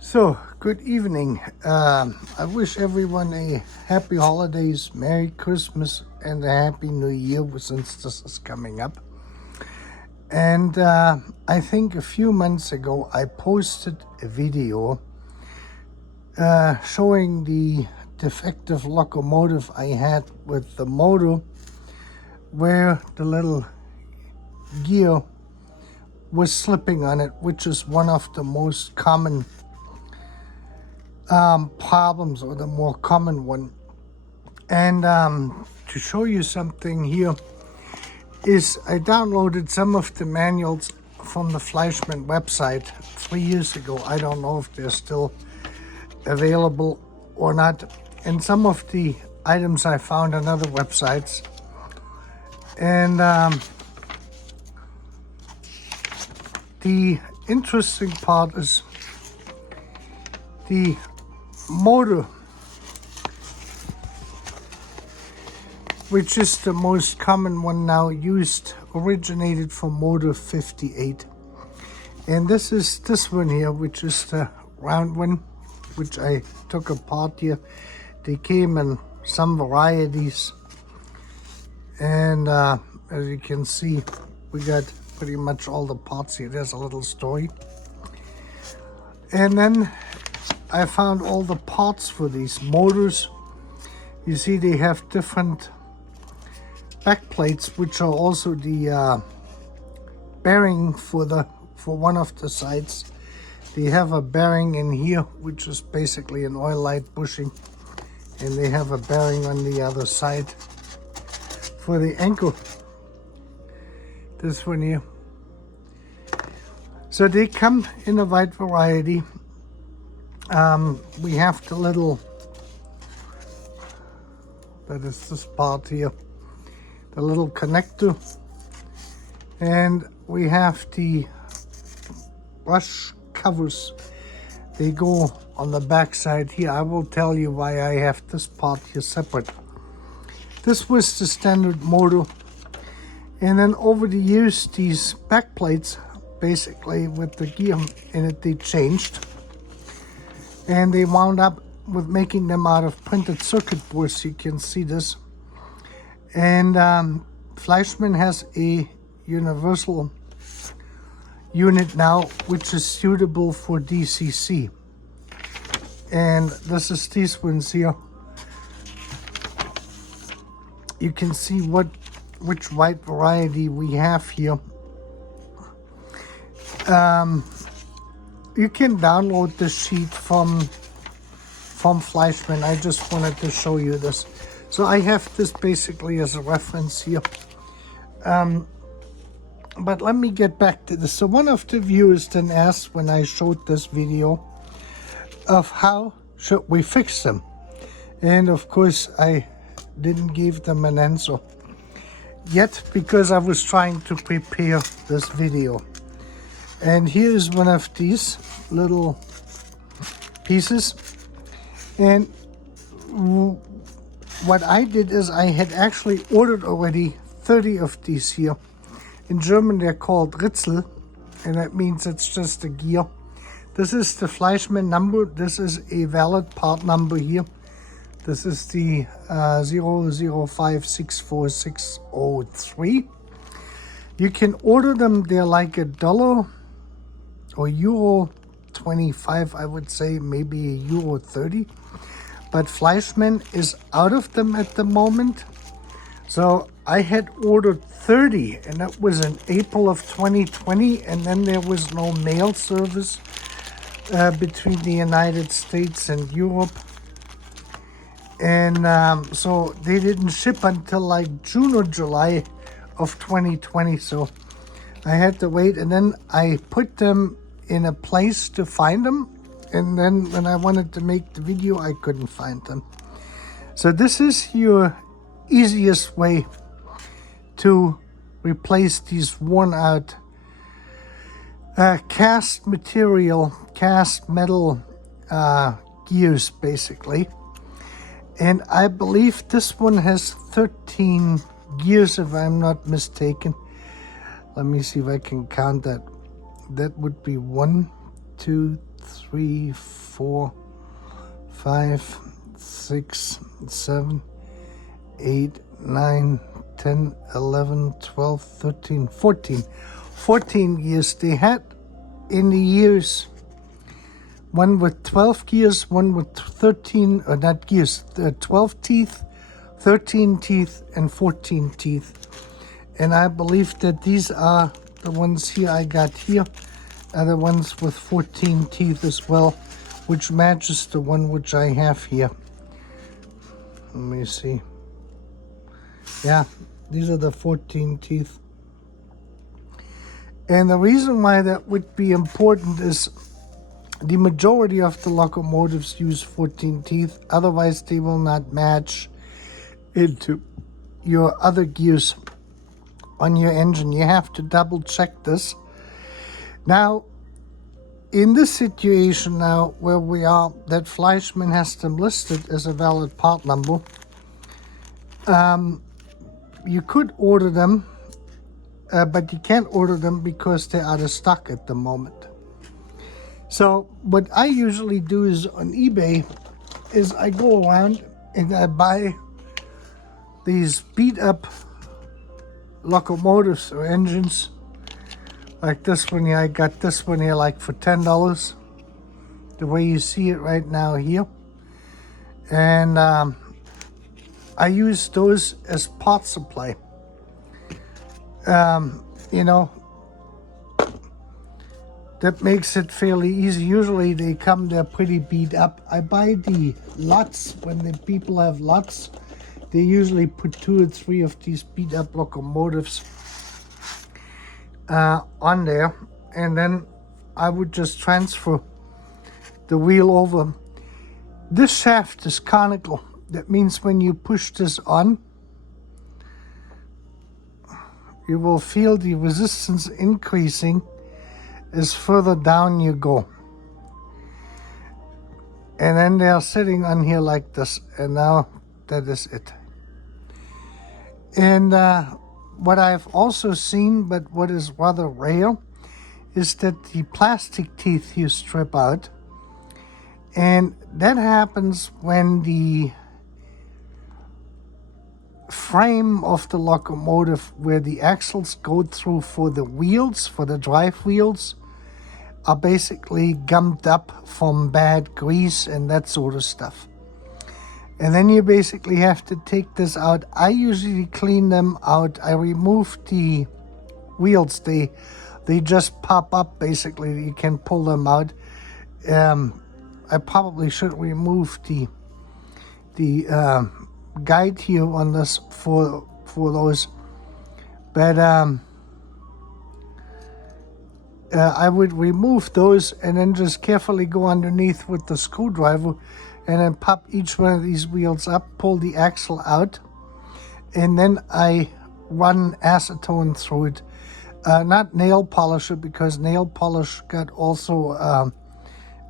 So, good evening. I wish everyone a happy holidays, Merry Christmas, and a Happy New Year since this is coming up. And I think a few months ago I posted a video showing the defective locomotive I had with the motor, where the little gear was slipping on it, which is one of the most common problems, or the more common one. And to show you something here is I downloaded some of the manuals from the Fleischmann website 3 years ago. I don't know if they're still available or not. And some of the items I found on other websites. And the interesting part is the motor, which is the most common one now used, originated from motor 58. And this is this one here, which is the round one, which I took apart here. They came in some varieties. And as you can see, we got pretty much all the parts here. There's a little story. And then I found all the parts for these motors. You see they have different back plates, which are also the bearing for one of the sides. They have a bearing in here, which is basically an oil light bushing, and they have a bearing on the other side for the anchor. This one here. So they come in a wide variety. We have the little, that is this part here, the little connector, and we have the brush covers. They go on the back side here. I will tell you why I have this part here separate. This was the standard motor, and then over the years these back plates, basically with the gear in it, they changed. And they wound up with making them out of printed circuit boards. You can see this. And Fleischmann has a universal unit now, which is suitable for DCC. And this is these ones here. You can see which wide variety we have here. You can download the sheet from Fleischmann. I just wanted to show you this. So I have this basically as a reference here. But let me get back to this. So one of the viewers then asked when I showed this video of how should we fix them. And of course I didn't give them an answer yet, because I was trying to prepare this video. And here's one of these little pieces. And what I did is I had actually ordered already 30 of these here. In German they're called Ritzel, and that means it's just a gear. This is the Fleischmann number. This is a valid part number here. This is the 0056463. You can order them. They're like $1 or euro 25, I would say, maybe euro 30. But Fleischmann is out of them at the moment. So I had ordered 30, and that was in April of 2020. And then there was no mail service between the United States and Europe. And so they didn't ship until like June or July of 2020. So I had to wait, and then I put them in a place to find them. And then when I wanted to make the video, I couldn't find them. So this is your easiest way to replace these worn out cast metal gears, basically. And I believe this one has 13 gears, if I'm not mistaken. Let me see if I can count that. That would be 1, 2, 3. 3, 4, 5, 6, 7, 8, 9, 10, 11, 12, 13, 14. 14 gears. They had in the years one with 12 gears, one with 13, or not gears, 12 teeth, 13 teeth, and 14 teeth. And I believe that these are the ones here I got here, are the ones with 14 teeth as well, which matches the one which I have here. Let me see. Yeah, these are the 14 teeth. And the reason why that would be important is the majority of the locomotives use 14 teeth, otherwise they will not match into your other gears on your engine. You have to double check this. Now, in this situation now where we are, that Fleischmann has them listed as a valid part number, you could order them, but you can't order them because they're out of stock at the moment. So what I usually do is on eBay is I go around and I buy these beat up locomotives or engines like this one here. I got this one here like for $10, the way you see it right now here. And I use those as part supply. You know, that makes it fairly easy. Usually they come, they're pretty beat up. I buy the lots. When the people have lots, they usually put 2 or 3 of these beat up locomotives on there. And then I would just transfer the wheel over. This shaft is conical. That means when you push this on, you will feel the resistance increasing as further down you go. And then they are sitting on here like this, and now that is it. And what I've also seen, but what is rather rare, is that the plastic teeth you strip out, and that happens when the frame of the locomotive, where the axles go through for the wheels, for the drive wheels, are basically gummed up from bad grease and that sort of stuff. And then you basically have to take this out. I usually clean them out. I remove the wheels. They just pop up basically. You can pull them out. I probably should remove the guide here on this for those, but I would remove those and then just carefully go underneath with the screwdriver and then pop each one of these wheels up, pull the axle out, and then I run acetone through it. Not nail polisher, because nail polish got also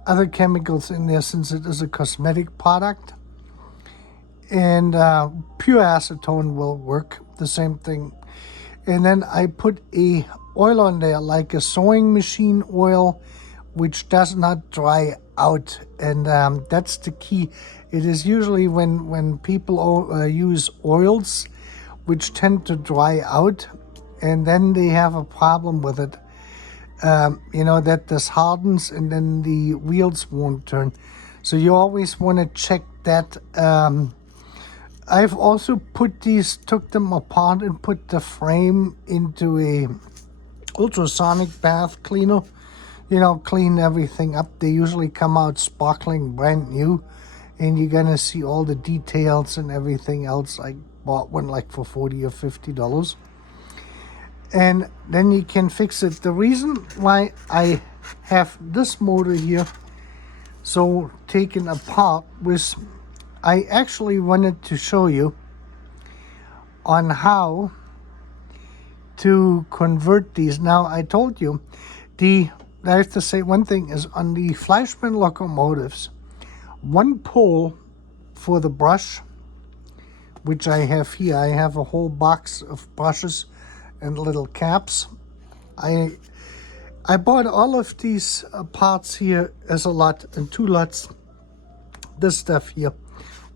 other chemicals in there since it is a cosmetic product. And pure acetone will work, the same thing. And then I put a oil on there, like a sewing machine oil, which does not dry out. And that's the key. It is usually when people use oils which tend to dry out, and then they have a problem with it. You know, that this hardens and then the wheels won't turn. So you always want to check that. I've also took them apart and put the frame into a ultrasonic bath cleaner. You know, clean everything up. They usually come out sparkling brand new, and you're gonna see all the details and everything else. I bought one like for $40 or $50. And then you can fix it. The reason why I have this motor here so taken apart was I actually wanted to show you on how to convert these. Now, I told you, I have to say one thing is on the Fleischmann locomotives, one pole for the brush, which I have here. I have a whole box of brushes and little caps. I I bought all of these parts here as a lot, in 2 lots. This stuff here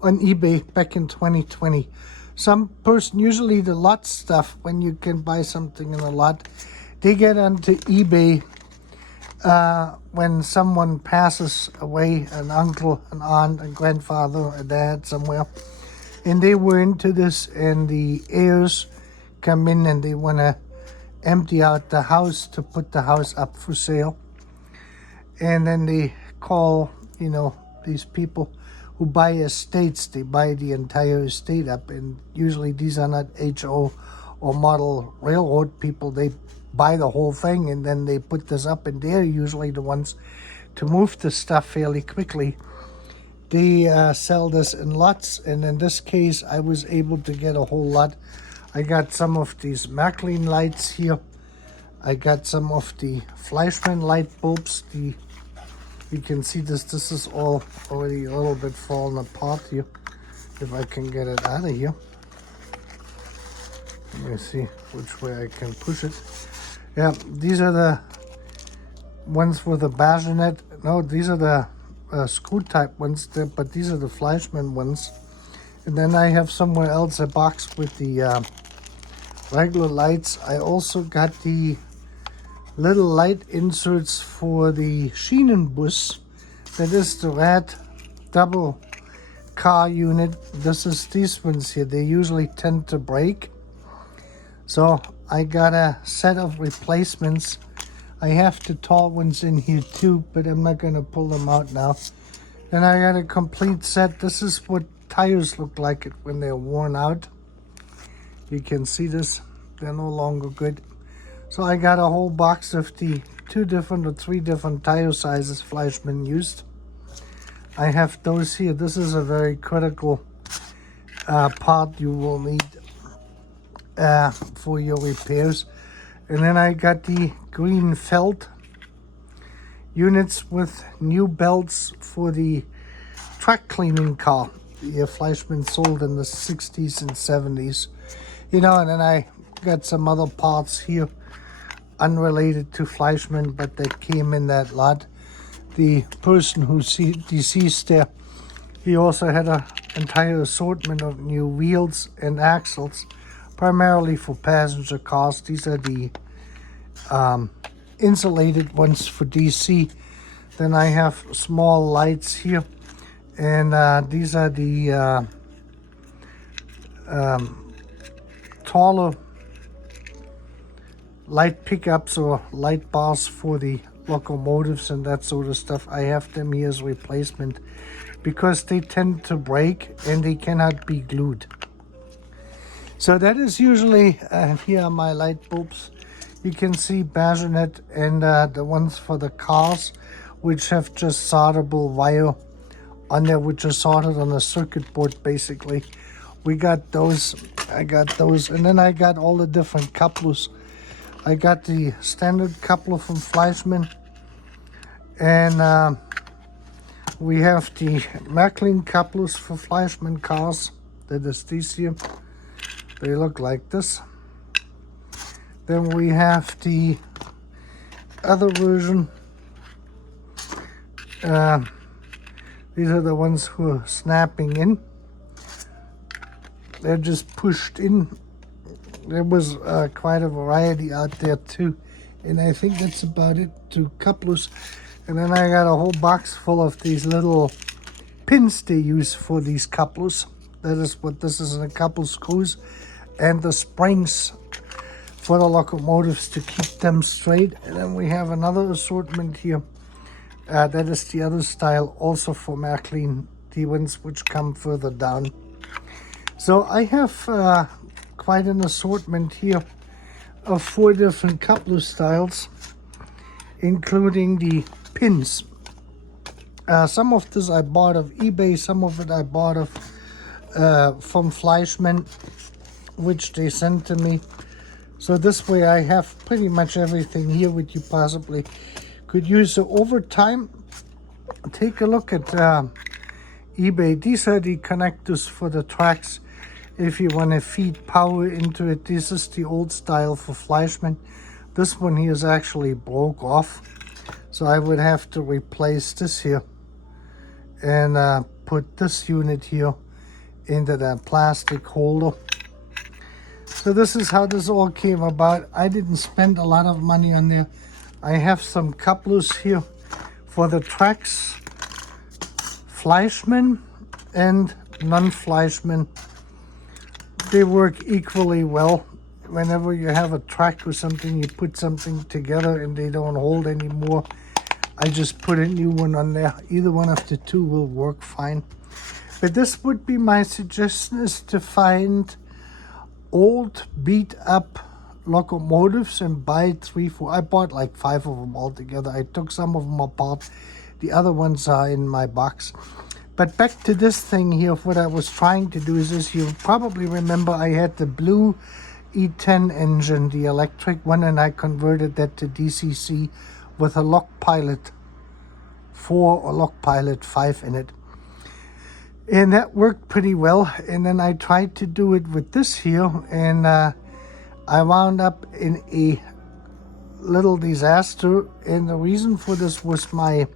on eBay back in 2020. Some person, usually the lot stuff, when you can buy something in a lot, they get onto eBay when someone passes away, an uncle, an aunt, a grandfather, a dad somewhere, and they were into this, and the heirs come in and they want to empty out the house to put the house up for sale. And then they call, you know, these people who buy estates. They buy the entire estate up, and usually these are not HO or model railroad people. They buy the whole thing and then they put this up, and they're usually the ones to move the stuff fairly quickly. They sell this in lots, and in this case I was able to get a whole lot. I got some of these Märklin lights here. I got some of the Fleischmann light bulbs. You can see this is all already a little bit falling apart here. If I can get it out of here. Let me see which way I can push it. Yeah, these are the ones with the bajonet. No, these are the screw type ones, but these are the Fleischmann ones. And then I have somewhere else a box with the regular lights. I also got the little light inserts for the Schienenbus. That is the red double car unit. This is these ones here. They usually tend to break. So I got a set of replacements. I have the tall ones in here too, but I'm not going to pull them out now. Then I got a complete set. This is what tires look like when they're worn out. You can see this, they're no longer good. So I got a whole box of the 2 different or 3 different tire sizes Fleischmann used. I have those here. This is a very critical part you will need for your repairs. And then I got the green felt units with new belts for the track cleaning car. The Fleischmann sold in the 60s and 70s. You know, and then I got some other parts here unrelated to Fleischmann, but that came in that lot. The person who deceased there, he also had an entire assortment of new wheels and axles, primarily for passenger cars. These are the insulated ones for DC. Then I have small lights here, and these are the taller light pickups or light bars for the locomotives and that sort of stuff. I have them here as replacement because they tend to break and they cannot be glued. So that is usually, here are my light bulbs. You can see bajonet and the ones for the cars, which have just solderable wire on there, which is soldered on a circuit board basically. We got those, I got those, and then I got all the different couplers. I got the standard coupler from Fleischmann, and we have the Märklin couplers for Fleischmann cars. That is these here. They look like this. Then we have the other version. These are the ones who are snapping in. They're just pushed in. There was quite a variety out there too. And I think that's about it, 2 couplers. And then I got a whole box full of these little pins they use for these couplers. That is what this is, in a couple screws. And the springs for the locomotives to keep them straight. And then we have another assortment here. That is the other style, also for Märklin, the ones which come further down. So I have quite an assortment here of 4 different coupler styles, including the pins. Some of this I bought of eBay, some of it I bought of from Fleischmann, which they sent to me. So this way I have pretty much everything here which you possibly could use. So over time, take a look at eBay. These are the connectors for the tracks if you want to feed power into it. This is the old style for Fleischmann, This one here is actually broke off, so I would have to replace this here and put this unit here into that plastic holder. So this is how this all came about. I didn't spend a lot of money on there. I have some couplers here for the tracks, Fleischmann and non-Fleischmann. They work equally well. Whenever you have a track or something, you put something together and they don't hold anymore, I just put a new one on there. Either one of the two will work fine. But this would be my suggestion, is to find old beat up locomotives and buy 3, 4. I bought like 5 of them altogether. I took some of them apart. The other ones are in my box. But back to this thing here, what I was trying to do is this. You probably remember I had the blue E10 engine, the electric one, and I converted that to DCC with a Lock Pilot 4 or Lock Pilot 5 in it. And that worked pretty well. And then I tried to do it with this here, and I wound up in a little disaster. And the reason for this was my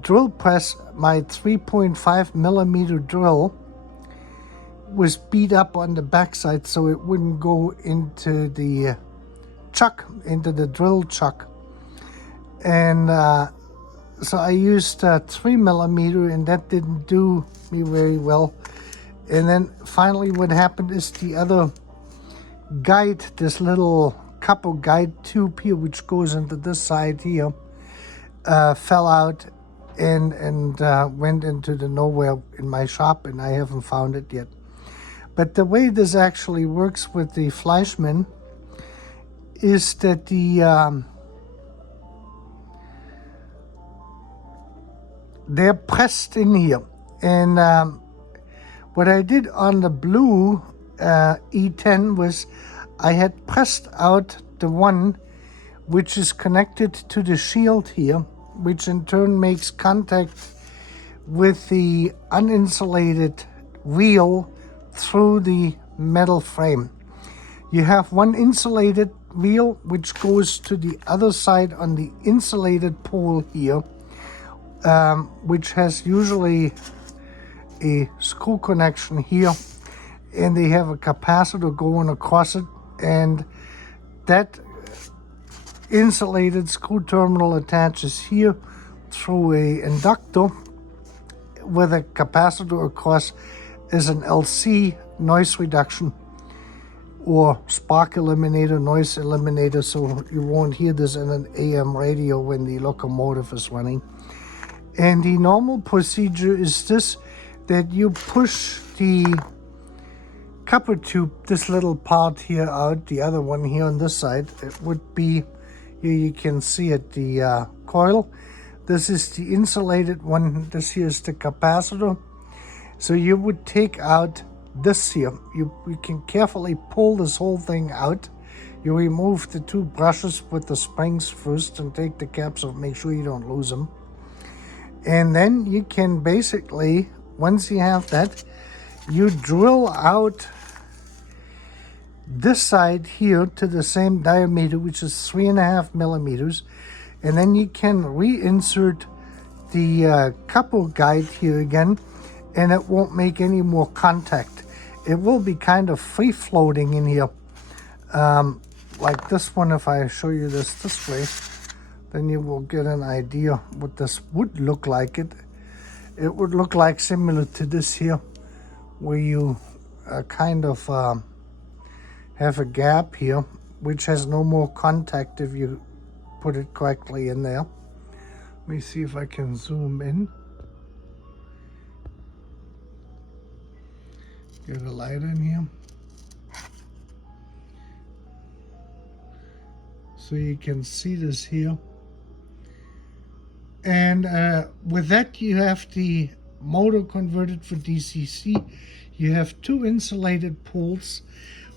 drill press, my 3.5 millimeter drill, was beat up on the backside, so it wouldn't go into the chuck, into the drill chuck. And so I used 3 millimeter, and that didn't do me very well. And then finally what happened is the other guide, this little couple guide tube here, which goes into this side here, fell out and went into the nowhere in my shop, and I haven't found it yet. But the way this actually works with the Fleischmann is that they're pressed in here. And what I did on the blue E10 was I had pressed out the one which is connected to the shield here, which in turn makes contact with the uninsulated wheel through the metal frame. You have one insulated wheel which goes to the other side on the insulated pole here, which has usually a screw connection here, and they have a capacitor going across it, and that insulated screw terminal attaches here through a inductor with a capacitor across is an LC noise reduction or spark eliminator, noise eliminator, so you won't hear this in an AM radio when the locomotive is running. And the normal procedure is this, that you push the copper tube, this little part here out, the other one here on this side, it would be, here you can see it, the coil. This is the insulated one, this here is the capacitor. So you would take out this here. You can carefully pull this whole thing out. You remove the 2 brushes with the springs first and take the caps off, make sure you don't lose them. And then you can basically, once you have that, you drill out this side here to the same diameter, which is 3.5 millimeters. And then you can reinsert the couple guide here again, and it won't make any more contact. It will be kind of free floating in here, like this one. If I show you this way, then you will get an idea what this would look like. It would look like similar to this here, where you kind of have a gap here, which has no more contact if you put it correctly in there. Let me see if I can zoom in. Get a light in here. So you can see this here. And with that, you have the motor converted for DCC. You have 2 insulated poles.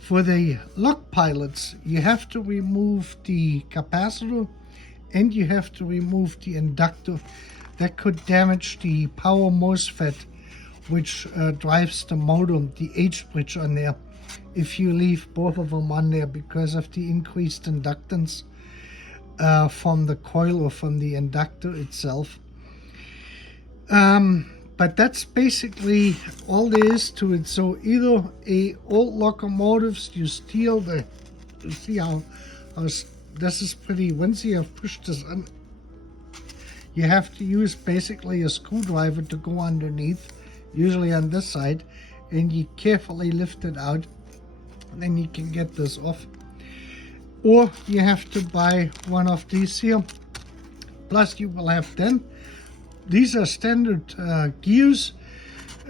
For the lock pilots, you have to remove the capacitor and you have to remove the inductor. That could damage the power MOSFET, which drives the motor, the H bridge on there. if you leave both of them on there because of the increased inductance from the coil or from the inductor itself. But that's basically all there is to it. So either old locomotives, you steal the, you see how this is pretty, once you have pushed this on, you have to use basically a screwdriver to go underneath, usually on this side, and you carefully lift it out, and then you can get this off. Or you have to buy one of these here. Plus you will have then, these are standard gears.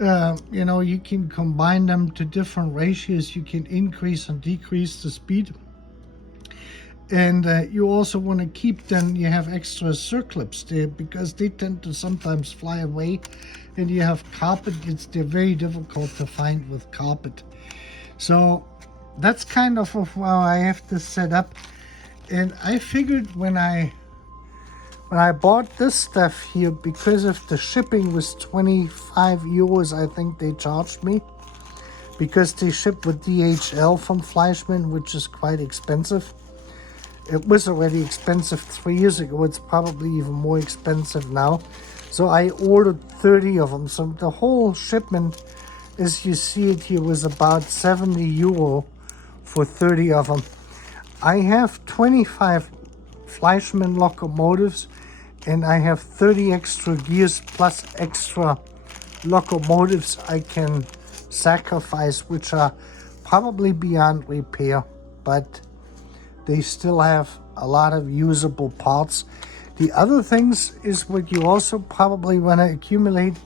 You know, you can combine them to different ratios. You can increase and decrease the speed. And you also want to keep them, you have extra circlips there because they tend to sometimes fly away. And you have carpet, they're very difficult to find with carpet. So that's kind of how I have to set up. And I figured when I bought this stuff here, because of the shipping was 25 euros, I think they charged me. Because they ship with DHL from Fleischmann, which is quite expensive. It was already expensive 3 years ago. It's probably even more expensive now. So I ordered 30 of them. So the whole shipment, as you see it here, was about 70 euro for 30 of them. I have 25 Fleischmann locomotives, and I have 30 extra gears plus extra locomotives I can sacrifice, which are probably beyond repair, but they still have a lot of usable parts. The other things is what you also probably want to accumulate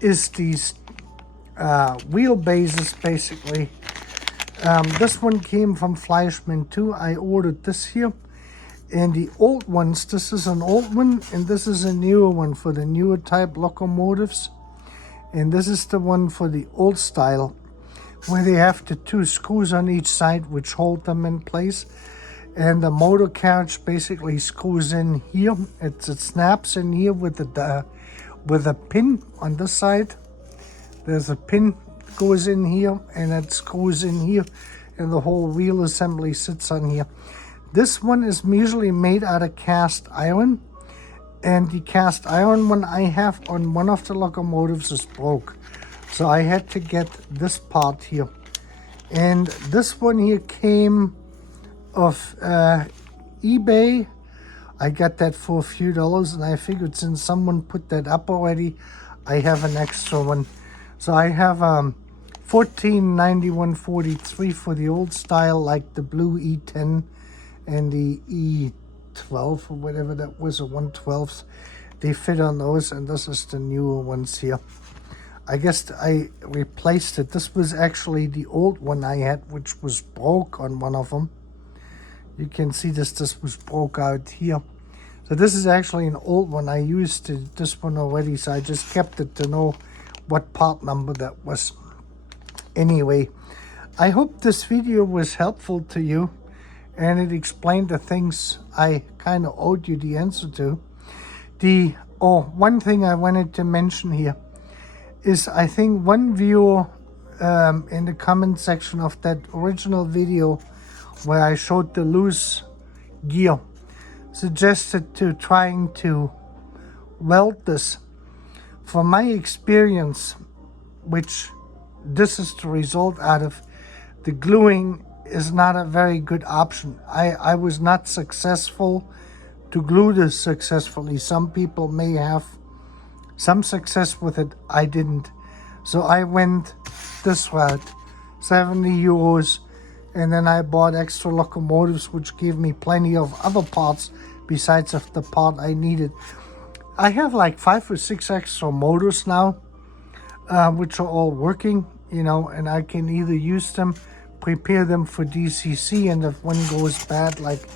is these wheelbases, basically. This one came from Fleischmann too. I ordered this here. And the old ones, this is an old one, and this is a newer one for the newer type locomotives. And this is the one for the old style, where they have the 2 screws on each side which hold them in place. And the motor carriage basically screws in here. It snaps in here with a pin on this side. There's a pin goes in here, and it screws in here, and the whole wheel assembly sits on here. This one is usually made out of cast iron, and the cast iron one I have on one of the locomotives is broke. So I had to get this part here. And this one here came off eBay. I got that for a few dollars, and I figured since someone put that up already, I have an extra one. So I have 1491.43 for the old style, like the blue E10 and the E12 or whatever that was, or 112. They fit on those, and this is the newer ones here. I guess I replaced it. This was actually the old one I had, which was broke on one of them. You can see this was broke out here. So this is actually an old one. I used this one already, so I just kept it to know what part number that was. Anyway, I hope this video was helpful to you, and it explained the things I kind of owed you the answer to. One thing I wanted to mention here is I think one viewer in the comment section of that original video where I showed the loose gear suggested to trying to weld this. From my experience, which this is the result out of, the gluing is not a very good option. I was not successful to glue this successfully. Some people may have some success with it. I didn't. So I went this route, 70 euros, and then I bought extra locomotives, which gave me plenty of other parts besides of the part I needed. I have like 5 or 6 extra motors now, which are all working, you know, and I can either use them, prepare them for DCC, and if one goes bad, like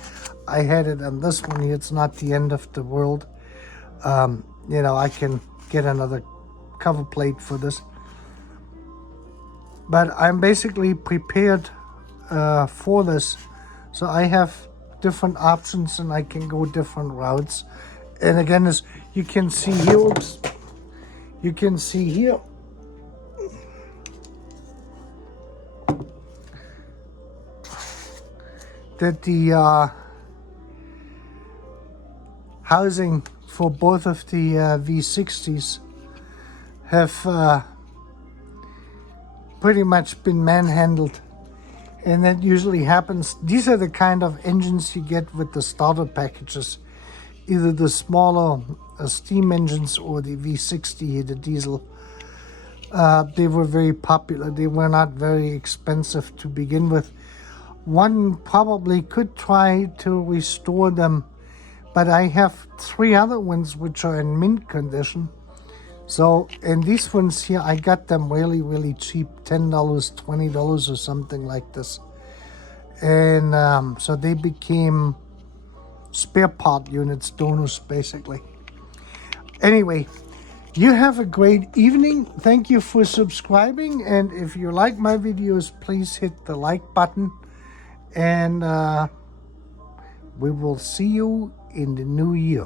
I had it on this one here, it's not the end of the world. You know, I can get another cover plate for this. But I'm basically prepared for this. So I have different options, and I can go different routes. And again, as you can see here, oops, you can see here, that the housing for both of the V60s have pretty much been manhandled, and that usually happens. These are the kind of engines you get with the starter packages, either the smaller steam engines or the V60, the diesel. They were very popular. They were not very expensive to begin with. One probably could try to restore them, but I have 3 other ones which are in mint condition. So, and these ones here, I got them really, really cheap, $10, $20 or something like this. And so they became spare part units, donors, basically. Anyway, you have a great evening. Thank you for subscribing. And if you like my videos, please hit the like button. And we will see you in the new year.